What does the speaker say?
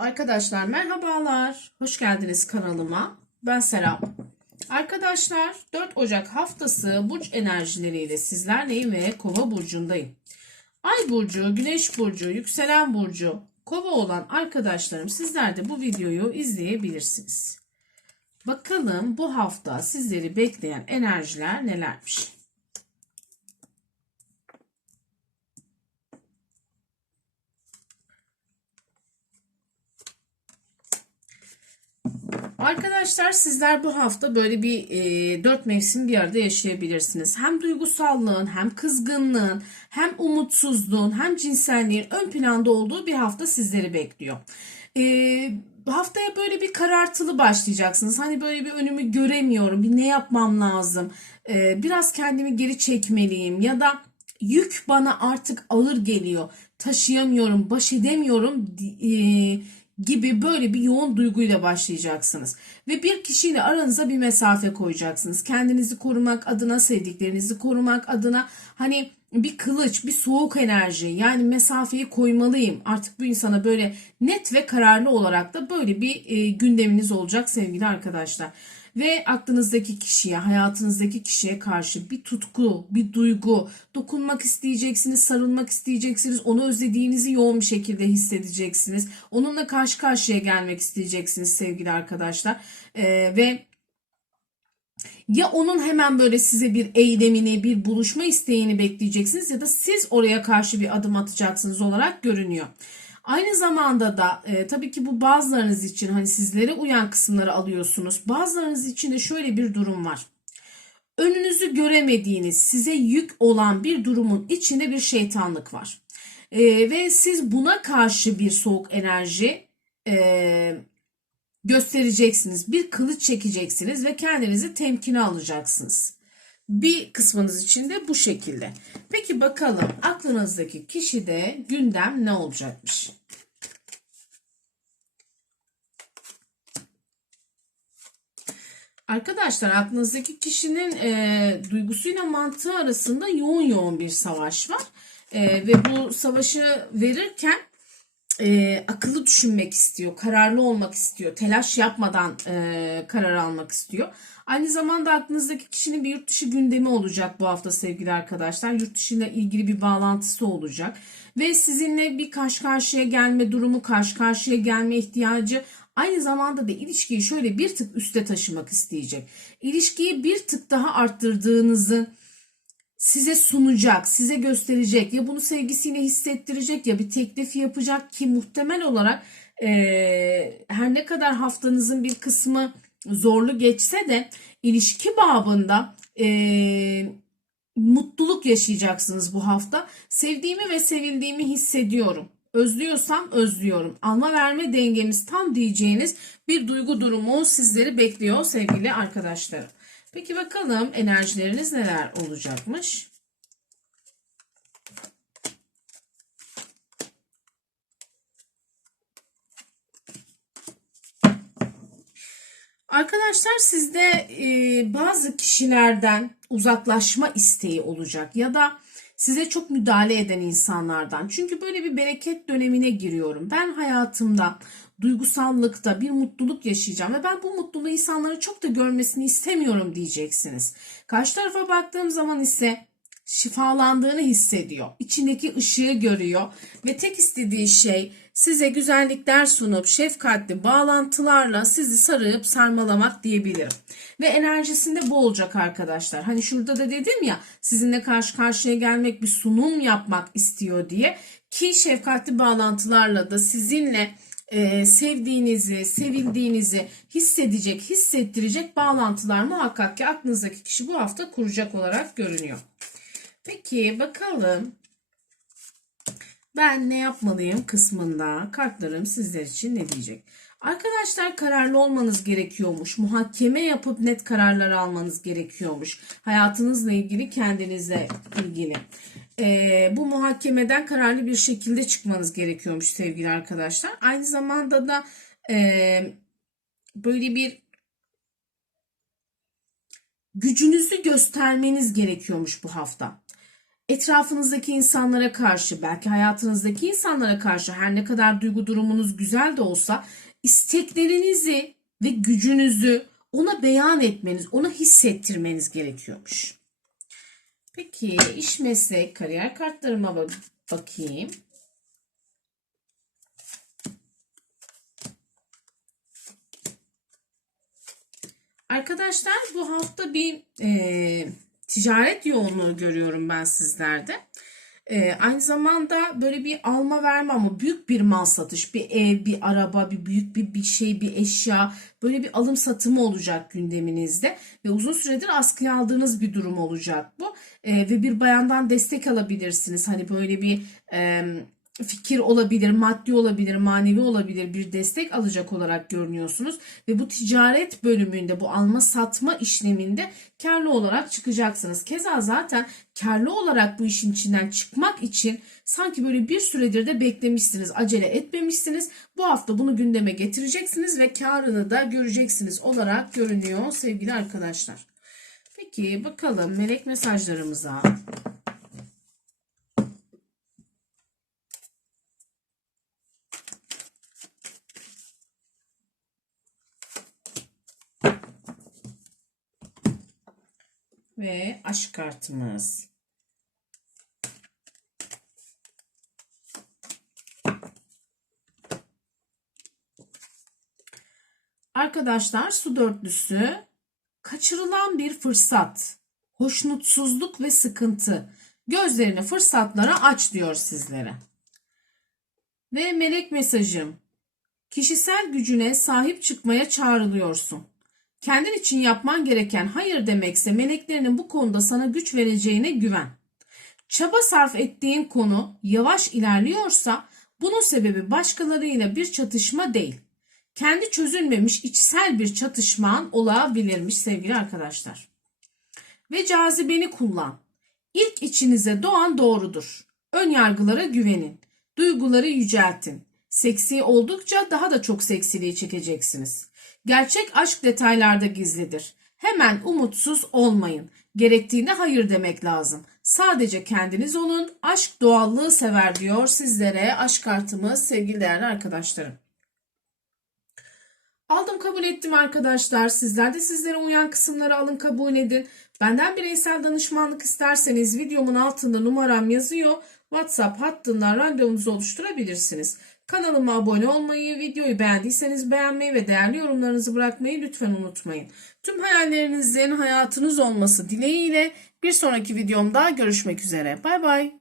Arkadaşlar merhabalar. Hoş geldiniz kanalıma. Ben Serap. Arkadaşlar 4 Ocak haftası burç enerjileriyle sizlerleyim ve Kova burcundayım. Ay burcu, Güneş burcu, yükselen burcu, Kova olan arkadaşlarım sizler de bu videoyu izleyebilirsiniz. Bakalım bu hafta sizleri bekleyen enerjiler nelermiş? Arkadaşlar sizler bu hafta böyle bir e, dört mevsim bir arada yaşayabilirsiniz. Hem duygusallığın, hem kızgınlığın, hem umutsuzluğun, hem cinselliğin ön planda olduğu bir hafta sizleri bekliyor. E, haftaya böyle bir karartılı başlayacaksınız. Hani böyle bir önümü göremiyorum, bir ne yapmam lazım, e, biraz kendimi geri çekmeliyim ya da yük bana artık ağır geliyor, taşıyamıyorum, baş edemiyorum e, gibi böyle bir yoğun duyguyla başlayacaksınız. Ve bir kişiyle aranıza bir mesafe koyacaksınız. Kendinizi korumak adına, sevdiklerinizi korumak adına hani bir kılıç, bir soğuk enerji yani mesafeyi koymalıyım. Artık bu insana böyle net ve kararlı olarak da böyle bir e, gündeminiz olacak sevgili arkadaşlar. Ve aklınızdaki kişiye, hayatınızdaki kişiye karşı bir tutku, bir duygu, dokunmak isteyeceksiniz, sarılmak isteyeceksiniz, onu özlediğinizi yoğun bir şekilde hissedeceksiniz. Onunla karşı karşıya gelmek isteyeceksiniz sevgili arkadaşlar. Ee, ve ya onun hemen böyle size bir eylemini, bir buluşma isteğini bekleyeceksiniz ya da siz oraya karşı bir adım atacaksınız olarak görünüyor. Aynı zamanda da e, tabii ki bu bazılarınız için hani sizlere uyan kısımları alıyorsunuz. Bazılarınız için de şöyle bir durum var. Önünüzü göremediğiniz, size yük olan bir durumun içinde bir şeytanlık var. E, ve siz buna karşı bir soğuk enerji e, göstereceksiniz. Bir kılıç çekeceksiniz ve kendinizi temkine alacaksınız. Bir kısmınız için de bu şekilde. Peki bakalım aklınızdaki kişide gündem ne olacakmış? Arkadaşlar aklınızdaki kişinin e, duygusuyla mantığı arasında yoğun yoğun bir savaş var. E, ve bu savaşı verirken e, akıllı düşünmek istiyor, kararlı olmak istiyor, telaş yapmadan e, karar almak istiyor. Aynı zamanda aklınızdaki kişinin bir yurt dışı gündemi olacak bu hafta sevgili arkadaşlar. Yurt dışıyla ilgili bir bağlantısı olacak. Ve sizinle bir karşı karşıya gelme durumu, karşı karşıya gelme ihtiyacı aynı zamanda da ilişkiyi şöyle bir tık üste taşımak isteyecek. İlişkiyi bir tık daha arttırdığınızı size sunacak, size gösterecek ya bunu sevgisiyle hissettirecek ya bir teklif yapacak ki muhtemel olarak e, her ne kadar haftanızın bir kısmı zorlu geçse de ilişki babında e, mutluluk yaşayacaksınız bu hafta. Sevdiğimi ve sevildiğimi hissediyorum. Özlüyorsam özlüyorum. Alma verme dengemiz tam diyeceğiniz bir duygu durumu sizleri bekliyor sevgili arkadaşlarım. Peki bakalım enerjileriniz neler olacakmış? Arkadaşlar sizde e, bazı kişilerden uzaklaşma isteği olacak ya da size çok müdahale eden insanlardan. Çünkü böyle bir bereket dönemine giriyorum. Ben hayatımda duygusallıkta bir mutluluk yaşayacağım ve ben bu mutluluğu insanların çok da görmesini istemiyorum diyeceksiniz. Karşı tarafa baktığım zaman ise şifalandığını hissediyor. İçindeki ışığı görüyor ve tek istediği şey size güzellikler sunup şefkatli bağlantılarla sizi sarıp sarmalamak diyebilirim. Ve enerjisinde bu olacak arkadaşlar. Hani şurada da dedim ya sizinle karşı karşıya gelmek bir sunum yapmak istiyor diye ki şefkatli bağlantılarla da sizinle e, sevdiğinizi, sevildiğinizi hissedecek, hissettirecek bağlantılar muhakkak ki aklınızdaki kişi bu hafta kuracak olarak görünüyor. Peki bakalım ben ne yapmalıyım kısmında kartlarım sizler için ne diyecek? Arkadaşlar kararlı olmanız gerekiyormuş. Muhakeme yapıp net kararlar almanız gerekiyormuş. Hayatınızla ilgili, kendinizle ilgili. Ee, bu muhakemeden kararlı bir şekilde çıkmanız gerekiyormuş sevgili arkadaşlar. Aynı zamanda da e, böyle bir gücünüzü göstermeniz gerekiyormuş bu hafta. Etrafınızdaki insanlara karşı, belki hayatınızdaki insanlara karşı her ne kadar duygu durumunuz güzel de olsa isteklerinizi ve gücünüzü ona beyan etmeniz, ona hissettirmeniz gerekiyormuş. Peki iş meslek kariyer kartlarıma bak- bakayım. Arkadaşlar bu hafta bir e, ticaret yoğunluğu görüyorum ben sizlerde. E, aynı zamanda böyle bir alma verme ama büyük bir mal satış, bir ev, bir araba, bir büyük bir bir şey, bir eşya, böyle bir alım satımı olacak gündeminizde ve uzun süredir askıya aldığınız bir durum olacak bu E, ve bir bayandan destek alabilirsiniz. Hani böyle bir e, fikir olabilir, maddi olabilir, manevi olabilir bir destek alacak olarak görünüyorsunuz ve bu ticaret bölümünde bu alma satma işleminde karlı olarak çıkacaksınız. Keza zaten karlı olarak bu işin içinden çıkmak için sanki böyle bir süredir de beklemişsiniz, acele etmemişsiniz. Bu hafta bunu gündeme getireceksiniz ve karını da göreceksiniz olarak görünüyor sevgili arkadaşlar. Peki bakalım melek mesajlarımıza. Ve aşk kartımız. Arkadaşlar su dörtlüsü kaçırılan bir fırsat, hoşnutsuzluk ve sıkıntı. Gözlerini fırsatlara aç diyor sizlere. Ve melek mesajım. Kişisel gücüne sahip çıkmaya çağrılıyorsun. Kendin için yapman gereken hayır demekse meleklerinin bu konuda sana güç vereceğine güven. Çaba sarf ettiğin konu yavaş ilerliyorsa bunun sebebi başkalarıyla bir çatışma değil. Kendi çözülmemiş içsel bir çatışman olabilirmiş sevgili arkadaşlar. Ve cazibeni kullan. İlk içinize doğan doğrudur. Ön yargılara güvenin. Duyguları yüceltin. Seksi oldukça daha da çok seksiliği çekeceksiniz. Gerçek aşk detaylarda gizlidir. Hemen umutsuz olmayın. Gerektiğinde hayır demek lazım. Sadece kendiniz olun. Aşk doğallığı sever diyor sizlere aşk kartımız sevgili değerli arkadaşlarım. Aldım kabul ettim arkadaşlar. Sizler de sizlere uyan kısımları alın kabul edin. Benden bireysel danışmanlık isterseniz videomun altında numaram yazıyor. WhatsApp hattından randevunuzu oluşturabilirsiniz. Kanalıma abone olmayı, videoyu beğendiyseniz beğenmeyi ve değerli yorumlarınızı bırakmayı lütfen unutmayın. Tüm hayallerinizin hayatınız olması dileğiyle bir sonraki videomda görüşmek üzere. Bay bay.